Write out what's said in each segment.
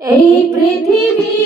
এই পৃথিবী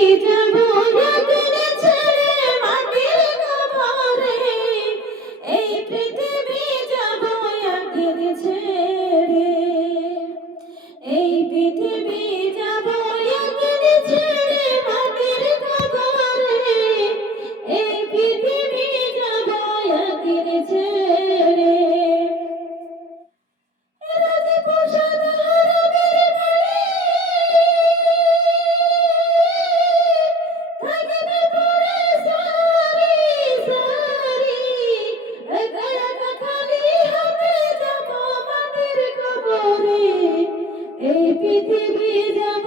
পৃথিবী যাব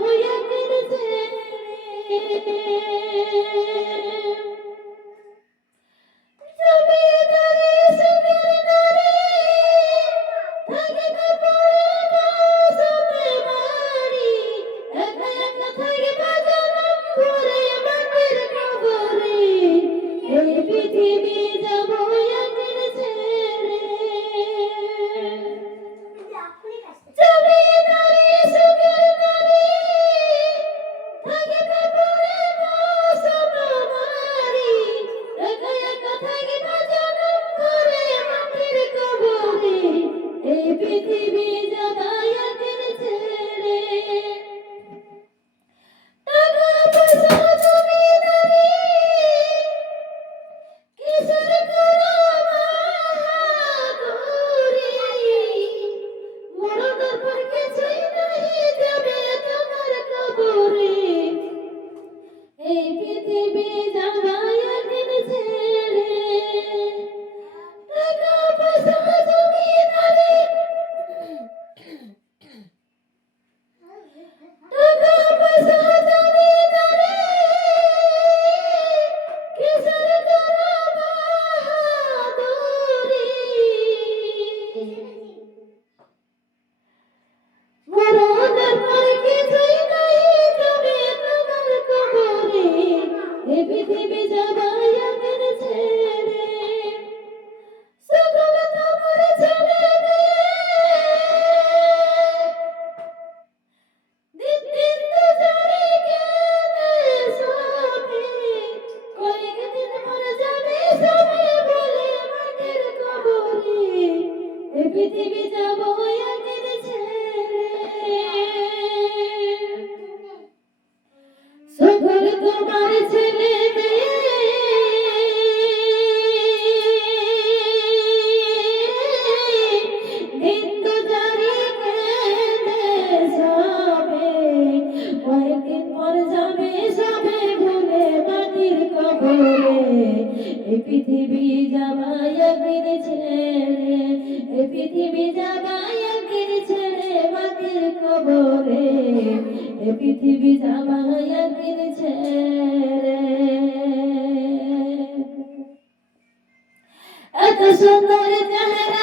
এ পৃথিবী জামাই একদিন ছেড়ে এ পৃথিবী জামাই একদিন ছেড়ে মাটির কবরে। এ পৃথিবী জামাই একদিন ছেড়ে এত সুন্দর চেহারা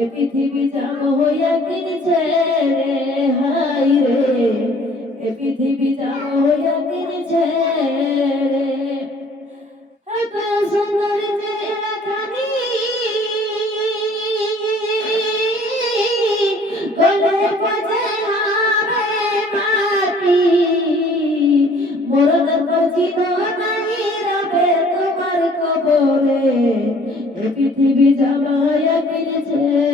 এ পৃথিবী যাব হইয়া দিন ছেড়ে হাই রে। এ পৃথিবী যাব হইয়া দিন ছেড়ে এত সুন্দর যে রাখানি গলে পচে হবে মাটি। মরদ পচিত নাই রবে তোমার কবরে। এ পৃথিবী যাব হইয়া দিন ছেড়ে